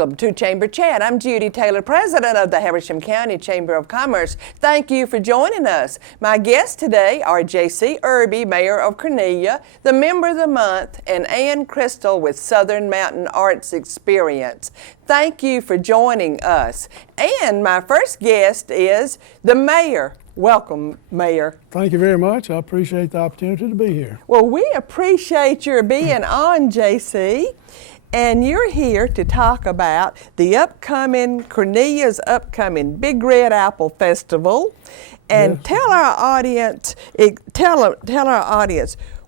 Welcome to Chamber Chat. I'm Judy Taylor, president of the Habersham County Chamber of Commerce. Thank you for joining us. My guests today are J.C. Irby, Mayor of Cornelia, the Member of the Month, and Ann Crystal with Southern Mountain Arts Experience. Thank you for joining us. And my first guest is the Mayor. Welcome, Mayor. Thank you very much. I appreciate the opportunity to be here. Well, we appreciate your being on, J.C., and you're here to talk about the Cornelia's upcoming Big Red Apple Festival. And Yes. tell our audience,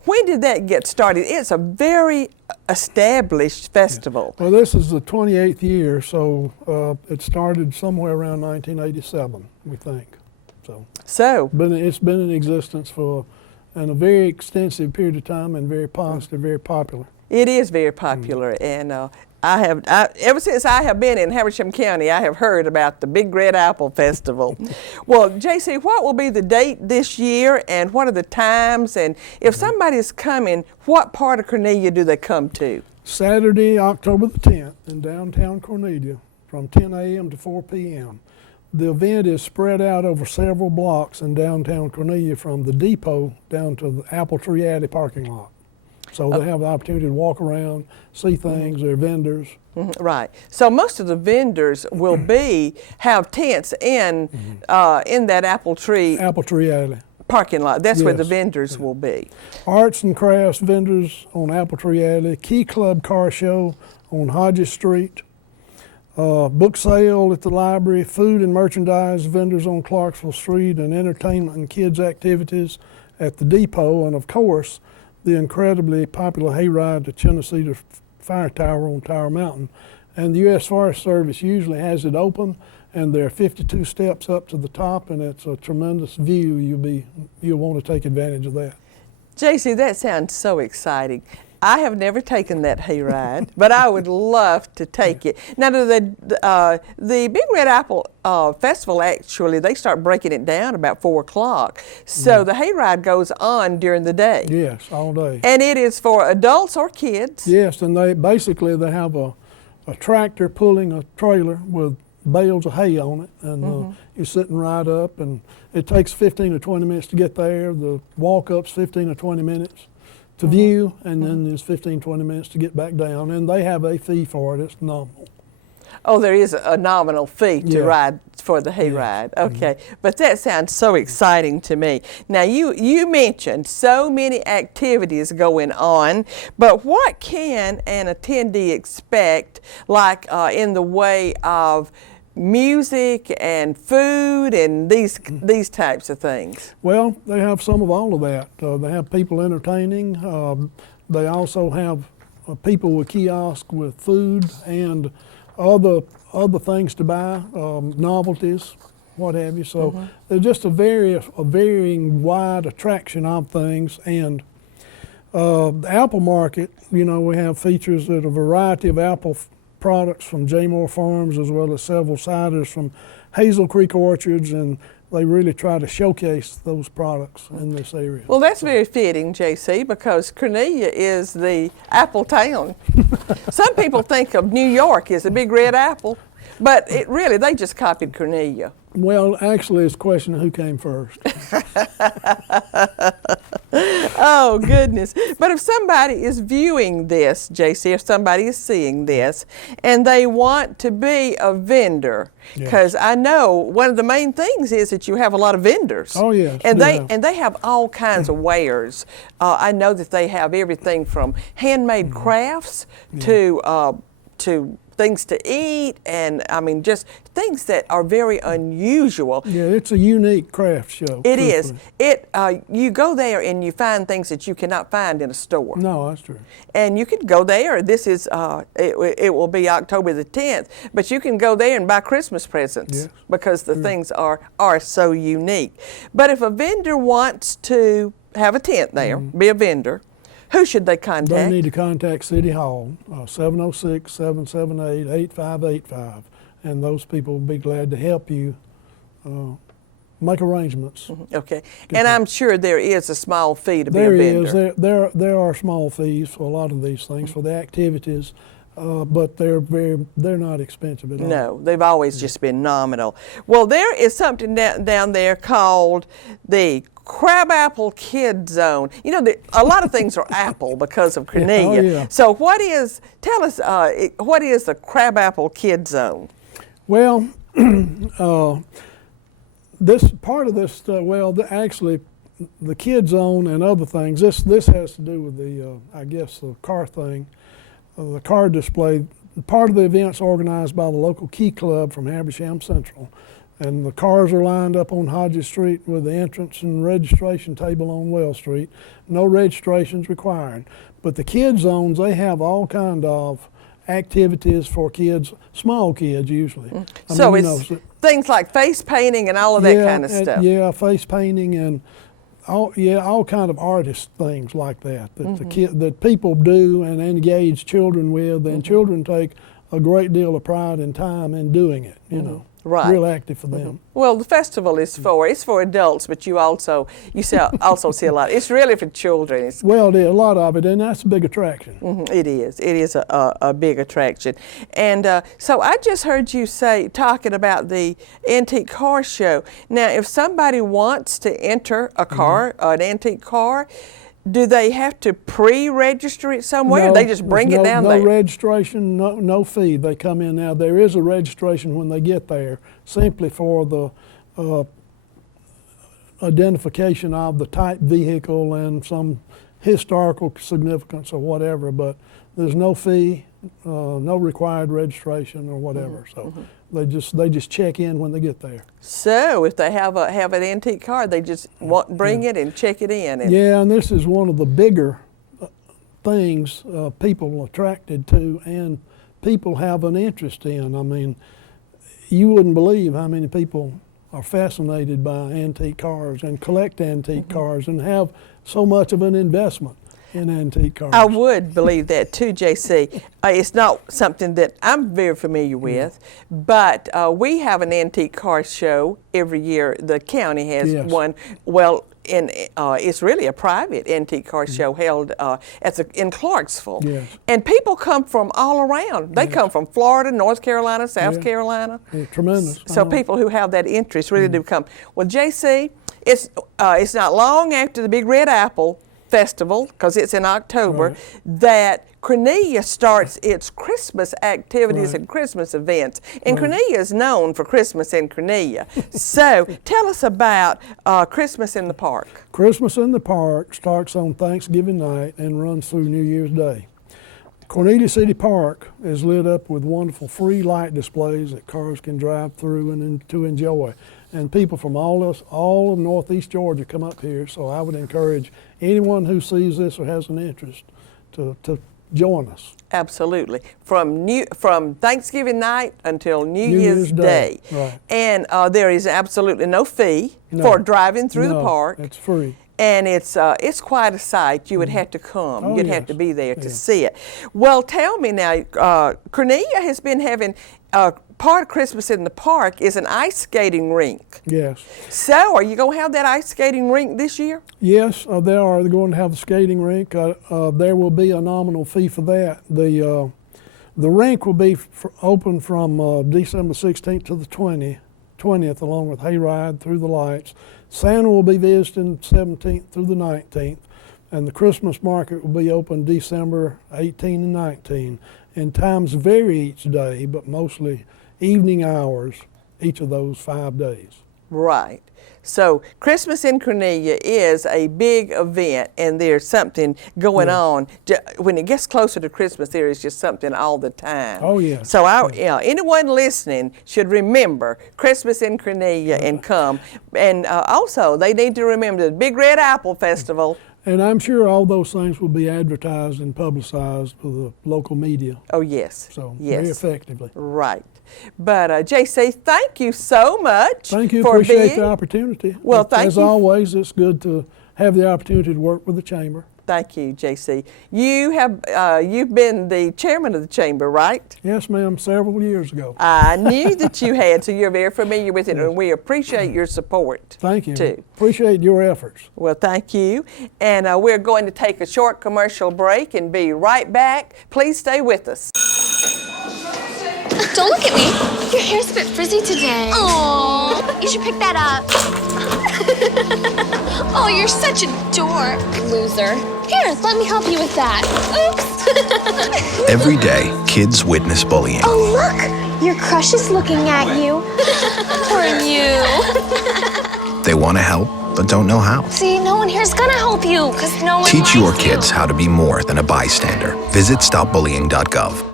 when did that get started? It's a very established festival. Well, this is the 28th year, so it started somewhere around 1987, we think. So It's been in existence for a very extensive period of time and very positive, very popular. it is very popular, and ever since I have been in Habersham County, I have heard about the Big Red Apple Festival. Well, J.C., what will be the date this year, and what are the times? And if somebody's coming, what part of Cornelia do they come to? Saturday, October the 10th, in downtown Cornelia, from 10 a.m. to 4 p.m. The event is spread out over several blocks in downtown Cornelia, from the depot down to the Apple Tree Alley parking lot. So they have the opportunity to walk around, see things, their vendors. Right. So most of the vendors will have tents in that Apple Tree Alley parking lot. That's where the Yes. vendors will be. Arts and crafts vendors on Apple Tree Alley, Key Club Car Show on Hodges Street, book sale at the library, food and merchandise vendors on Clarksville Street, and entertainment and kids activities at the depot, and of course, the incredibly popular hayride to Tennessee to Fire Tower on Tower Mountain. And the U.S. Forest Service usually has it open, and there are 52 steps up to the top, and it's a tremendous view. You'll want to take advantage of that. JC, that sounds so exciting. I have never taken that hayride, but I would love to take it. Now, the Big Red Apple Festival, actually, they start breaking it down about 4 o'clock. So the hayride goes on during the day. Yes, all day. And it is for adults or kids. Yes, and they have a tractor pulling a trailer with bales of hay on it, and you're sitting right up, and it takes 15 or 20 minutes to get there. The walk-up's 15 or 20 minutes to view, and then there's 15, 20 minutes to get back down, and they have a fee for it. It's nominal. Oh, there is a nominal fee to Yeah. ride for the hayride. Okay, but that sounds so exciting to me. Now, you mentioned so many activities going on, but what can an attendee expect, like in the way of music and food and these types of things? Well, they have some of all of that. They have people entertaining. They also have people with kiosks with food and other things to buy, novelties, what have you. So there's just a varying wide attraction of things. And the apple market, we have features at a variety of apple products from Jaymore Farms, as well as several ciders from Hazel Creek Orchards, and they really try to showcase those products in this area. Well, that's very fitting, JC, because Cornelia is the apple town. Some people think of New York as a Big Red Apple, but they just copied Cornelia. Well, actually, it's a question of who came first. Oh, goodness. But if somebody is viewing this, JC, if somebody is seeing this, and they want to be a vendor, because I know one of the main things is that you have a lot of vendors. Oh, yes. And they have all kinds of wares. I know that they have everything from handmade crafts to things to eat, and just things that are very unusual. Yeah, it's a unique craft show. It is. You go there and you find things that you cannot find in a store. No, that's true. And you can go there. This is it will be October the 10th, but you can go there and buy Christmas presents because the things are so unique. But if a vendor wants to have a tent there, be a vendor, who should they contact? They need to contact City Hall, 706-778-8585, and those people will be glad to help you make arrangements. Okay, and I'm sure there is a small fee to be a vendor. There are small fees for a lot of these things, for the activities. but they're not expensive at all. No, they've always just been nominal. Well, there is something down there called the Crabapple Kid Zone. You know, a lot of things are apple because of Cornelia. Yeah. So tell us, what is the Crabapple Kid Zone? Well, this part of this, actually, the Kid Zone and other things, this has to do with the, I guess, the car thing, the car display. Part of the event's organized by the local Key Club from Habersham Central. And the cars are lined up on Hodges Street with the entrance and registration table on Wells Street. No registrations required. But the Kid Zones, they have all kind of activities for kids, small kids usually. So it's things like face painting and all of that kind of stuff. Yeah, face painting and all kind of artist things like that that people do and engage children with, and children take a great deal of pride and time in doing it. You know. Right. Real active for them. Well, the festival is for adults, but you also see a lot. It's really for children. Well, there's a lot of it, and that's a big attraction. It is. It is a big attraction. And so I just heard you talking about the antique car show. Now, if somebody wants to enter a car, an antique car, do they have to pre-register it somewhere? No, or they just bring it down there? No registration, no fee. They come in now. There is a registration when they get there, simply for the identification of the type vehicle and some historical significance or whatever. But there's no fee, no required registration or whatever. So they just check in when they get there. So if they have an antique car, they just bring it and check it in. Yeah, and this is one of the bigger things people are attracted to and people have an interest in. I mean, you wouldn't believe how many people are fascinated by antique cars and collect antique cars and have so much of an investment in antique cars. I would believe that too, JC. It's not something that I'm very familiar with, but we have an antique car show every year. The county has one. Well, it's really a private antique car show held in Clarksville. Yes. And people come from all around. They come from Florida, North Carolina, South Carolina. Yeah, tremendous. So people who have that interest really do come. Well, JC, it's not long after the Big Red Apple Festival, because it's in October, that Cornelia starts its Christmas activities and Christmas events. And Cornelia is known for Christmas in Cornelia. So tell us about Christmas in the Park. Christmas in the Park starts on Thanksgiving night and runs through New Year's Day. Cornelia City Park is lit up with wonderful free light displays that cars can drive through and to enjoy. And people from all of Northeast Georgia come up here, so I would encourage anyone who sees this or has an interest to join us. Absolutely. From Thanksgiving night until New Year's Day. Right. And there is absolutely no fee for driving through the park. It's free. And it's quite a sight. You would have to come. Oh, You'd have to be there to see it. Well, tell me now, Cornelia has been having part of Christmas in the Park is an ice skating rink. Yes. So, are you going to have that ice skating rink this year? Yes, they are. They're going to have the skating rink. There will be a nominal fee for that. The rink will be open from December 16th to the 20th, along with hayride through the lights. Santa will be visiting 17th through the 19th, and the Christmas market will be open December 18 and 19. And times vary each day, but mostly evening hours each of those 5 days. Right. So Christmas in Cornelia is a big event, and there's something going on. When it gets closer to Christmas, there is just something all the time. Oh, yeah. So anyone listening should remember Christmas in Cornelia and come. And also, they need to remember the Big Red Apple Festival. And I'm sure all those things will be advertised and publicized for the local media. Oh, yes. So very effectively. Right. But JC, thank you so much. Thank you. Appreciate the opportunity. Well, thank you. As always, it's good to have the opportunity to work with the Chamber. Thank you, JC. You've been the chairman of the Chamber, right? Yes, ma'am, several years ago. I knew that you had, so you're very familiar with it, and we appreciate your support. Thank you. Too. Appreciate your efforts. Well, thank you. And we're going to take a short commercial break and be right back. Please stay with us. Don't look at me. Your hair's a bit frizzy today. Oh, you should pick that up. Oh, you're such a dork. Loser. Here, let me help you with that. Oops. Every day, kids witness bullying. Oh, look. Your crush is looking at you. Poor you. They want to help, but don't know how. See, no one here's gonna help you, because no one Teach likes your you. kids how to be more than a bystander. Visit stopbullying.gov.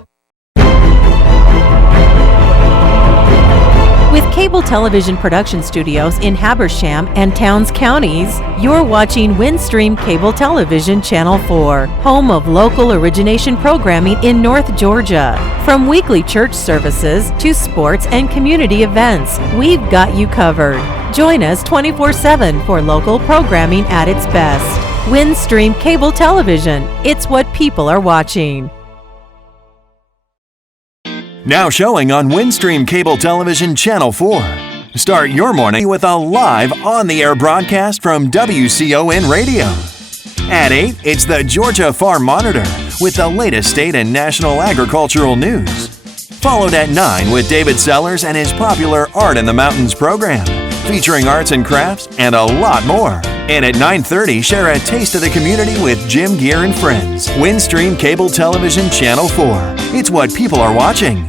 With cable television production studios in Habersham and Towns counties, you're watching Windstream Cable Television Channel 4, home of local origination programming in North Georgia. From weekly church services to sports and community events, we've got you covered. Join us 24/7 for local programming at its best. Windstream Cable Television, it's what people are watching. Now showing on Windstream Cable Television Channel 4. Start your morning with a live on-the-air broadcast from WCON Radio. At 8, it's the Georgia Farm Monitor with the latest state and national agricultural news. Followed at 9 with David Sellers and his popular Art in the Mountains program, featuring arts and crafts and a lot more. And at 9:30, share a taste of the community with Jim Gear and friends. Windstream Cable Television Channel 4. It's what people are watching.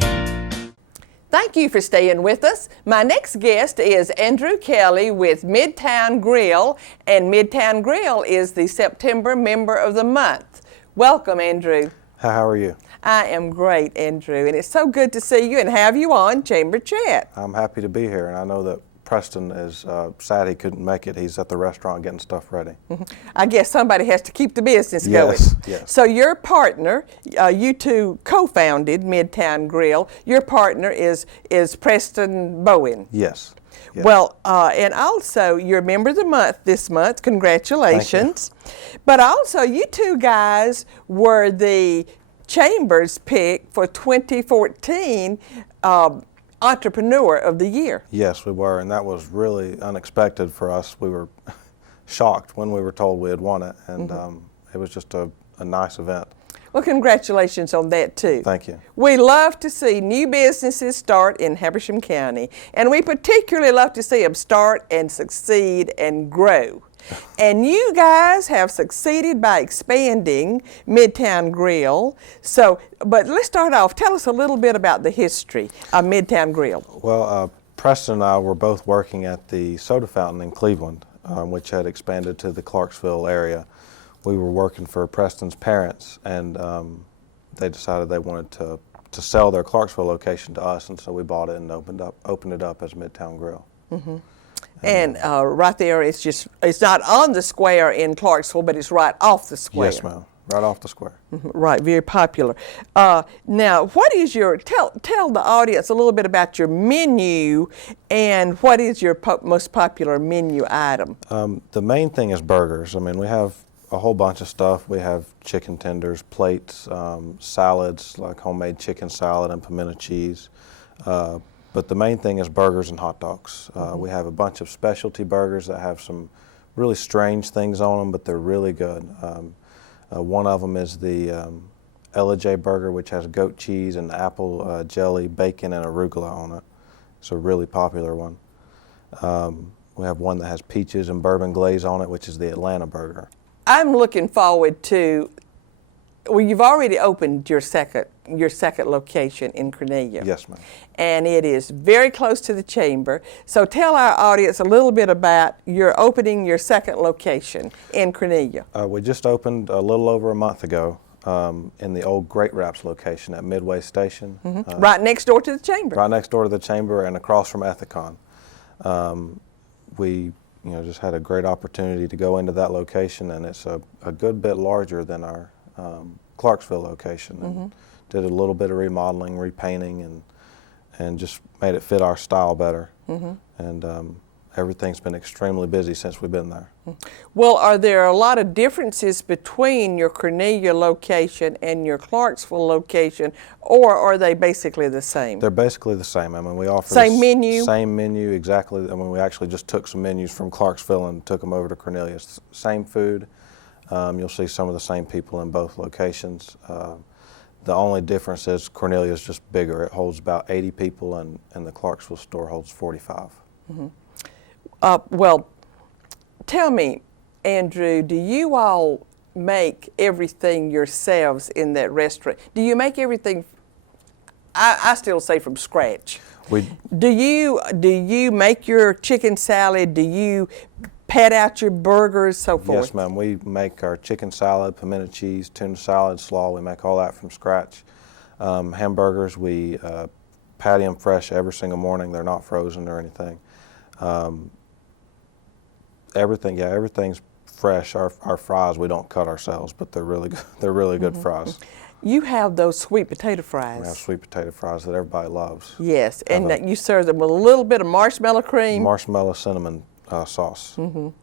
Thank you for staying with us. My next guest is Andrew Kelly with Midtown Grill, and Midtown Grill is the September Member of the Month. Welcome, Andrew. How are you? I am great, Andrew, and it's so good to see you and have you on Chamber Chat. I'm happy to be here, and I know that Preston is sad he couldn't make it. He's at the restaurant getting stuff ready. I guess somebody has to keep the business going. Yes. So your partner, you two co-founded Midtown Grill. Your partner is Preston Bowen. Yes. Well, and also you're Member of the Month this month. Congratulations. But also you two guys were the Chamber's pick for 2014 Entrepreneur of the Year. Yes, we were, and that was really unexpected for us. We were shocked when we were told we had won it, and it was just a nice event. Well, congratulations on that too. Thank you. We love to see new businesses start in Habersham County, and we particularly love to see them start and succeed and grow. And you guys have succeeded by expanding Midtown Grill. So, but let's start off. Tell us a little bit about the history of Midtown Grill. Well, Preston and I were both working at the soda fountain in Cleveland, which had expanded to the Clarksville area. We were working for Preston's parents, and they decided they wanted to sell their Clarksville location to us, and so we bought it and opened it up as Midtown Grill. And right there, it's not on the square in Clarksville, but it's right off the square. Yes, ma'am. Right off the square. Right, very popular. Now, what is tell the audience a little bit about your menu and what is your most popular menu item? The main thing is burgers. I mean, we have a whole bunch of stuff. We have chicken tenders, plates, salads, like homemade chicken salad and pimento cheese. But the main thing is burgers and hot dogs. We have a bunch of specialty burgers that have some really strange things on them, but they're really good. One of them is the Ella burger, which has goat cheese and apple jelly, bacon, and arugula on it. It's a really popular one. We have one that has peaches and bourbon glaze on it, which is the Atlanta burger. I'm looking forward to, well, you've already opened your second location in Cornelia. Yes, ma'am. And it is very close to the Chamber. So tell our audience a little bit about your opening your second location in Cornelia. We just opened a little over a month ago in the old Great Wraps location at Midway Station. Right next door to the Chamber. Right next door to the Chamber and across from Ethicon. We just had a great opportunity to go into that location, and it's a good bit larger than our Clarksville location. And did a little bit of remodeling, repainting, and just made it fit our style better. And everything's been extremely busy since we've been there. Well, are there a lot of differences between your Cornelia location and your Clarksville location, or are they basically the same? They're basically the same. I mean, we offer same menu? Same menu, exactly. I mean, we actually just took some menus from Clarksville and took them over to Cornelia. Same food. You'll see some of the same people in both locations. The only difference is Cornelia is just bigger. It holds about 80 people, and the Clarksville store holds 45. Well, tell me, Andrew, do you all make everything yourselves in that restaurant? Do you make everything, I still say from scratch. Do you make your chicken salad? Do you pat out your burgers, so forth? Yes, ma'am. We make our chicken salad, pimento cheese, tuna salad, slaw. We make all that from scratch. Hamburgers, we patty them fresh every single morning. They're not frozen or anything. Everything's fresh. Our fries, we don't cut ourselves, but they're really good. They're really good fries. You have those sweet potato fries. We have sweet potato fries that everybody loves. Yes, and you serve them with a little bit of marshmallow cream. Marshmallow cinnamon sauce.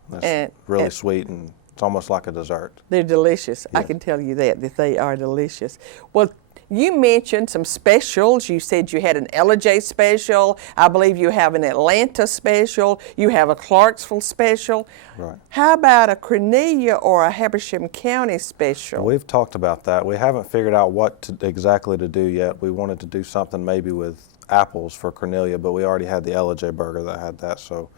That's really sweet, and it's almost like a dessert. They're delicious. I can tell you that they are delicious. Well, you mentioned some specials. You said you had an LJ special. I believe you have an Atlanta special. You have a Clarksville special. Right. How about a Cornelia or a Habersham County special? We've talked about that. We haven't figured out what exactly to do yet. We wanted to do something maybe with apples for Cornelia, but we already had the LJ burger that had that, so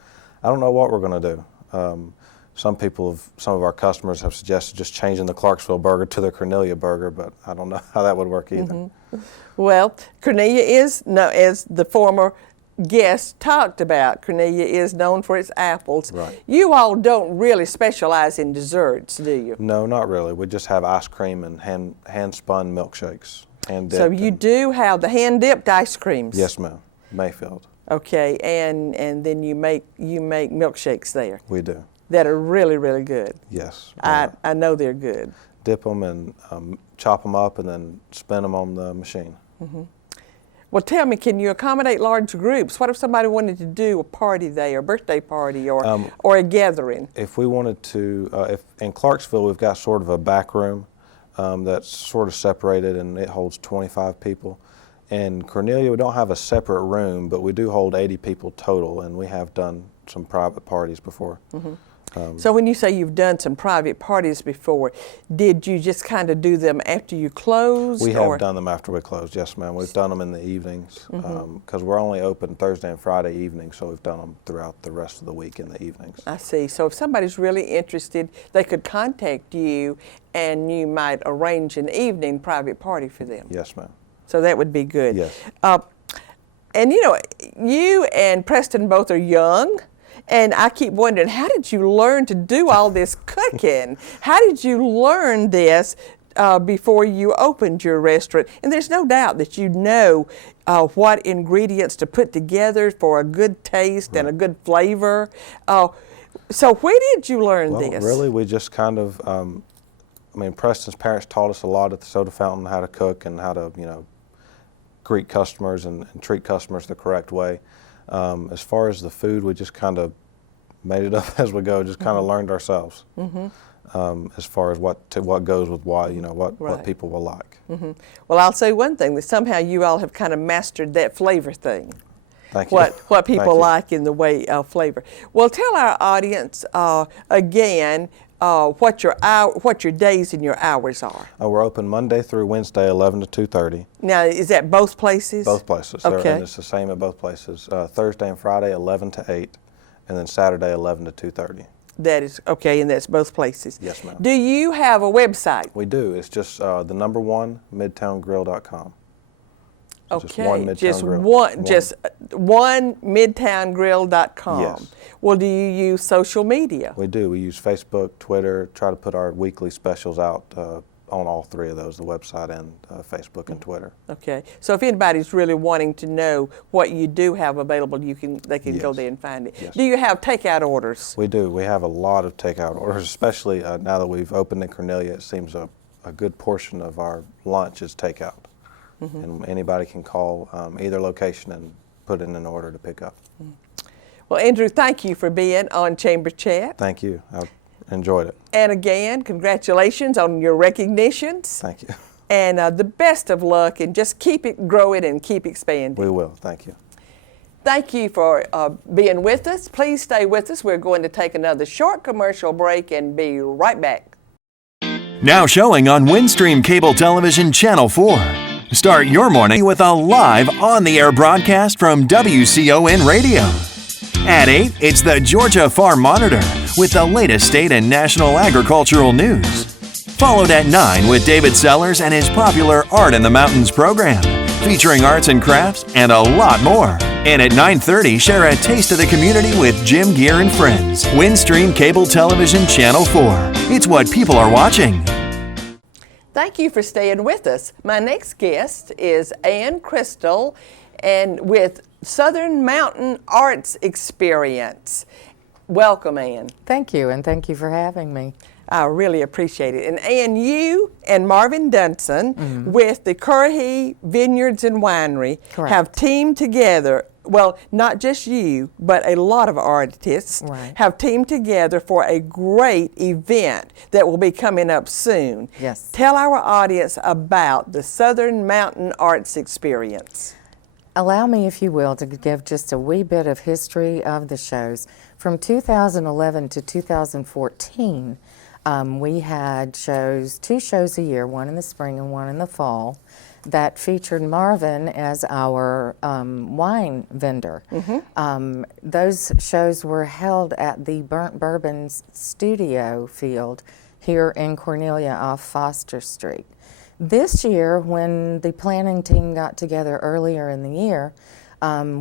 I don't know what we're going to do. Some of our customers have suggested just changing the Clarksville burger to the Cornelia burger, but I don't know how that would work either. Well, Cornelia is, as the former guest talked about, Cornelia is known for its apples. Right. You all don't really specialize in desserts, do you? No, not really. We just have ice cream and hand-spun milkshakes. So you do have the hand-dipped ice creams? Yes, ma'am. Mayfield. Okay, and then you make milkshakes there. We do. That are really, really good. Yes. I know they're good. Dip them and chop them up and then spin them on the machine. Well, tell me, can you accommodate large groups? What if somebody wanted to do a party there, a birthday party, or a gathering? If we wanted to, if in Clarksville we've got sort of a back room that's sort of separated, and it holds 25 people. In Cornelia, we don't have a separate room, but we do hold 80 people total, and we have done some private parties before. So when you say you've done some private parties before, did you just kind of do them after you closed? We have done them after we closed, yes, ma'am. We've done them in the evenings because we're only open Thursday and Friday evenings, so we've done them throughout the rest of the week in the evenings. I see. So if somebody's really interested, they could contact you, and you might arrange an evening private party for them. Yes, ma'am. So that would be good. Yes. And you know, you and Preston both are young. And I keep wondering, how did you learn to do all this cooking? How did you learn this before you opened your restaurant? And there's no doubt that you know what ingredients to put together for a good taste and a good flavor. So where did you learn this? Really, we just kind of, Preston's parents taught us a lot at the soda fountain, how to cook and how to, greet customers and treat customers the correct way. As far as the food, we just kind of made it up as we go, just kind of learned ourselves as far as what goes with what, what people will like. Well, I'll say one thing, that somehow you all have kind of mastered that flavor thing. Thank you. What people like in the way of flavor. Well, tell our audience again what your days and your hours are. We're open Monday through Wednesday, 11 to 2:30. Now, is that both places? Both places. Okay. And it's the same at both places. Thursday and Friday, 11 to 8, and then Saturday, 11 to 2:30. That is okay, and that's both places. Yes, ma'am. Do you have a website? We do. It's just the number 1 midtowngrill.com. Okay, just one midtowngrill.com. Yes. Well, do you use social media? We do. We use Facebook, Twitter, try to put our weekly specials out on all three of those, the website and Facebook and Twitter. Okay, so if anybody's really wanting to know what you do have available, they can go there and find it. Yes. Do you have takeout orders? We do. We have a lot of takeout orders, especially now that we've opened in Cornelia. It seems a good portion of our lunch is takeout. And anybody can call either location and put in an order to pick up. Well, Andrew, thank you for being on Chamber Chat. Thank you. I enjoyed it. And again, congratulations on your recognitions. Thank you. And the best of luck, and just keep it growing and keep expanding. We will. Thank you. Thank you for being with us. Please stay with us. We're going to take another short commercial break and be right back. Now showing on Windstream Cable Television Channel 4. Start your morning with a live on-the-air broadcast from WCON Radio. At 8, it's the Georgia Farm Monitor with the latest state and national agricultural news. Followed at 9 with David Sellers and his popular Art in the Mountains program, featuring arts and crafts and a lot more. And at 9:30, share a taste of the community with Jim Gear and friends. Windstream Cable Television Channel 4. It's what people are watching. Thank you for staying with us. My next guest is Ann Crystal, and with Southern Mountain Arts Experience. Welcome, Ann. Thank you, and thank you for having me. I really appreciate it. And Ann, you and Marvin Dunson with the Currahee Vineyards and Winery Correct. have teamed together. Well, not just you, but a lot of artists Right. have teamed together for a great event that will be coming up soon. Yes. Tell our audience about the Southern Mountain Arts Experience. Allow me, if you will, to give just a wee bit of history of the shows. From 2011 to 2014, we had two shows a year, one in the spring and one in the fall, that featured Marvin as our wine vendor. Those shows were held at the Burnt Bourbons studio field here in Cornelia off Foster Street. This year, when the planning team got together earlier in the year,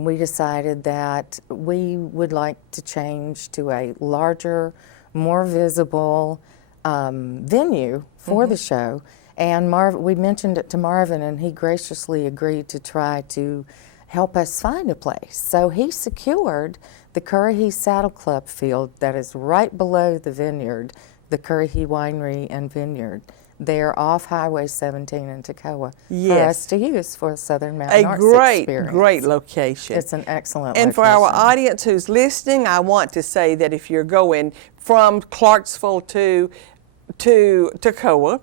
we decided that we would like to change to a larger, more visible venue for the show. And we mentioned it to Marvin, and he graciously agreed to try to help us find a place. So he secured the Currahee Saddle Club field that is right below the vineyard, the Currahee Winery and Vineyard. They're off Highway 17 in Toccoa for us to use for Southern Mountain Arts Experience. Great location. It's an excellent And location. for our audience who's listening, I want to say that if you're going from Clarksville to Toccoa,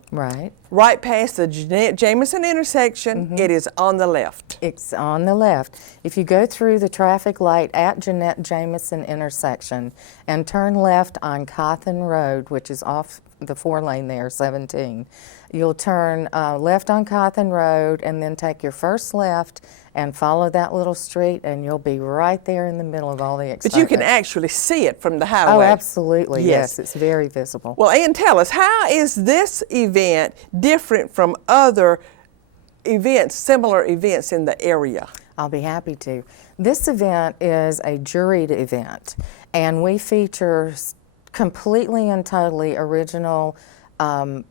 right past the Jeanette Jameson intersection, it is on the left. It's on the left. If you go through the traffic light at Jeanette Jameson intersection and turn left on Cawthon Road, which is off the 4-lane there, 17, you'll turn left on Cawthon Road and then take your first left and follow that little street, and you'll be right there in the middle of all the excitement. But you can actually see it from the highway. Oh, absolutely, yes. It's very visible. Well, Ann, tell us, how is this event different from other events, similar events in the area? I'll be happy to. This event is a juried event, and we feature completely and totally original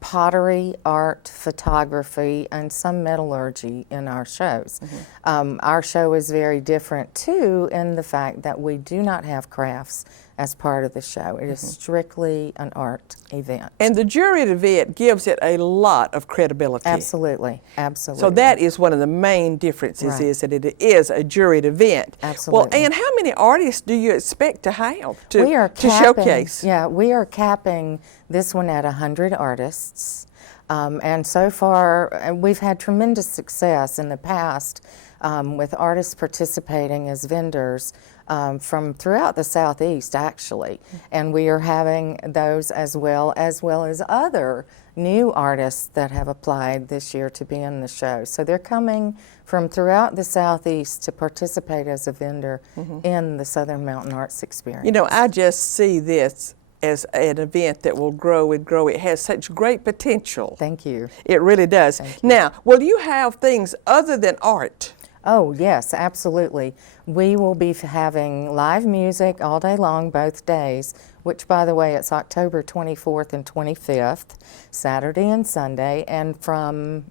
pottery, art, photography, and some metallurgy in our shows. Our show is very different too in the fact that we do not have crafts as part of the show. It is strictly an art event. And the juried event gives it a lot of credibility. Absolutely, absolutely. So that is one of the main differences, is that it is a juried event. Absolutely. Well, Ann, how many artists do you expect to have to capping, showcase? Yeah, we are capping this one at 100 artists. And so far, we've had tremendous success in the past with artists participating as vendors from throughout the Southeast, actually. And we are having those as well as other new artists that have applied this year to be in the show. So they're coming from throughout the Southeast to participate as a vendor in the Southern Mountain Arts Experience. You know, I just see this as an event that will grow and grow. It has such great potential. Thank you. It really does. Now, will you have things other than art? Oh, yes, absolutely. We will be having live music all day long, both days, which, by the way, it's October 24th and 25th, Saturday and Sunday, and from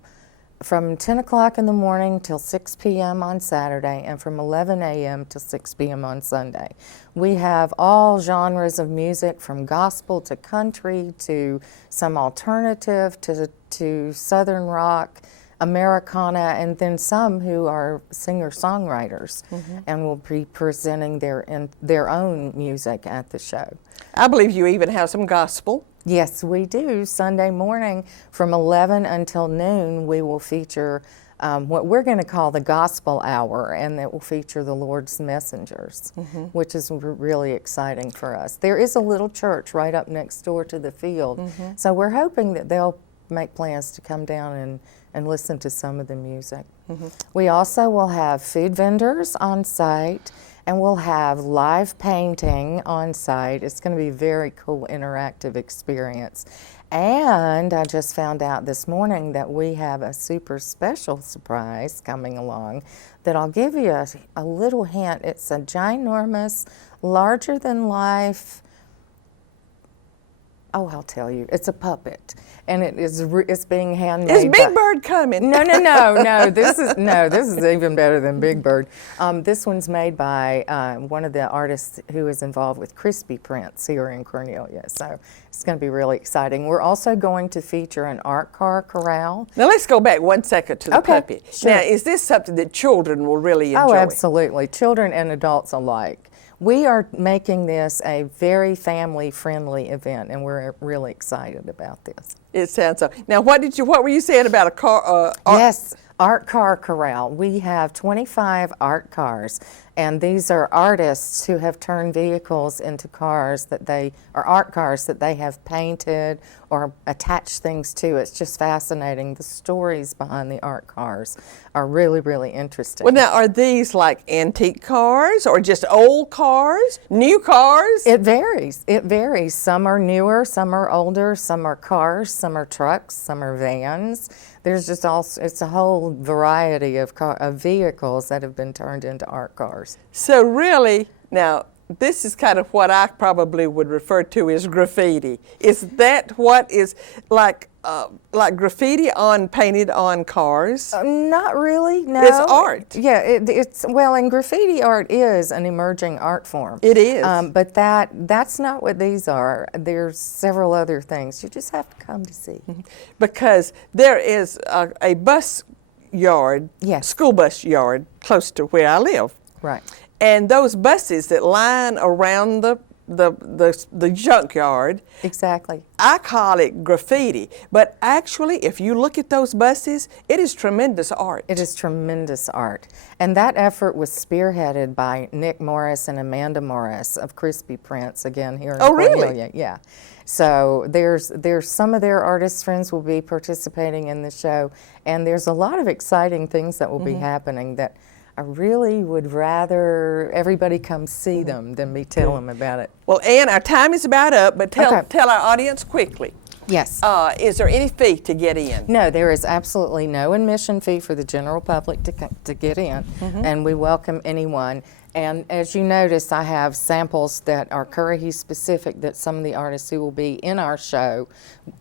10 o'clock in the morning till 6 p.m. on Saturday, and from 11 a.m. till 6 p.m. on Sunday. We have all genres of music, from gospel to country to some alternative to Southern rock, Americana, and then some who are singer-songwriters and will be presenting their own music at the show. I believe you even have some gospel. Yes, we do. Sunday morning from 11 until noon, we will feature what we're going to call the Gospel Hour, and it will feature the Lord's messengers, which is really exciting for us. There is a little church right up next door to the field, so we're hoping that they'll make plans to come down and listen to some of the music. We also will have food vendors on site, and we'll have live painting on site. It's going to be a very cool interactive experience. And I just found out this morning that we have a super special surprise coming along that I'll give you a little hint. It's a ginormous, larger than life, I'll tell you. It's a puppet, and it's being handmade. Is Big Bird coming? No. This is even better than Big Bird. This one's made by one of the artists who is involved with crispy prints here in Cornelia. So it's going to be really exciting. We're also going to feature an art car corral. Now let's go back 1 second to the puppet. Sure. Now, is this something that children will really enjoy? Oh, absolutely. Children and adults alike. We are making this a very family-friendly event, and we're really excited about this. It sounds so. Now, what were you saying about a car? Yes, Art Car Corral. We have 25 art cars, and these are artists who have turned vehicles into cars art cars that they have painted or attached things to. It's just fascinating. The stories behind the art cars are really, really interesting. Well, now, are these like antique cars or just old cars, new cars? It varies. It varies. Some are newer, some are older, some are cars, some are trucks, some are vans. There's just it's a whole variety of vehicles that have been turned into art cars. So really, now, this is kind of what I probably would refer to as graffiti. Is that what is like graffiti painted on cars? Not really, no. It's art. Yeah, and graffiti art is an emerging art form. It is. But that's not what these are. There's several other things. You just have to come to see. Because there is a bus yard, Yes. school bus yard, close to where I live. Right. And those buses that line around the junkyard, Exactly. I call it graffiti. But actually, if you look at those buses, it is tremendous art. It is tremendous art. And that effort was spearheaded by Nick Morris and Amanda Morris of Crispy Prints, again, here in Cornelia. Really? Yeah. So there's some of their artist friends will be participating in the show, and there's a lot of exciting things that will be happening that I really would rather everybody come see them than me tell them about it. Well, Ann, our time is about up, but tell our audience quickly. Yes. Is there any fee to get in? No, there is absolutely no admission fee for the general public to get in, and we welcome anyone. And as you notice, I have samples that are Currahee specific that some of the artists who will be in our show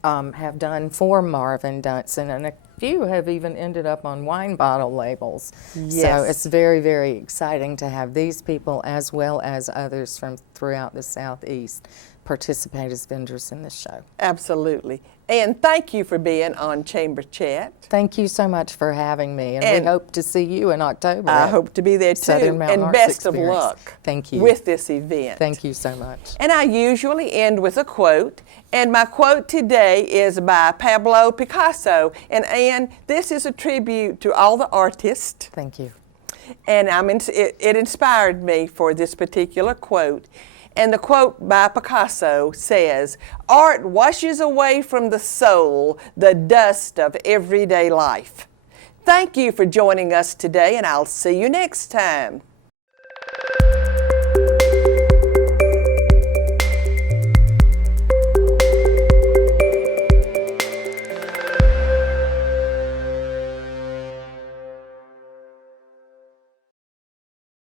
have done for Marvin Dunson, and a few have even ended up on wine bottle labels. Yes. So it's very, very exciting to have these people as well as others from throughout the Southeast participate as vendors in this show. Absolutely. And thank you for being on Chamber Chat. Thank you so much for having me, and we hope to see you in October. I hope to be there too. Southern Mountain And Arts best of Experience. luck. Thank you. With this event. Thank you so much. And I usually end with a quote, and my quote today is by Pablo Picasso. And Ann, this is a tribute to all the artists. Thank you. And it inspired me for this particular quote. And the quote by Picasso says, "Art washes away from the soul the dust of everyday life." Thank you for joining us today, and I'll see you next time.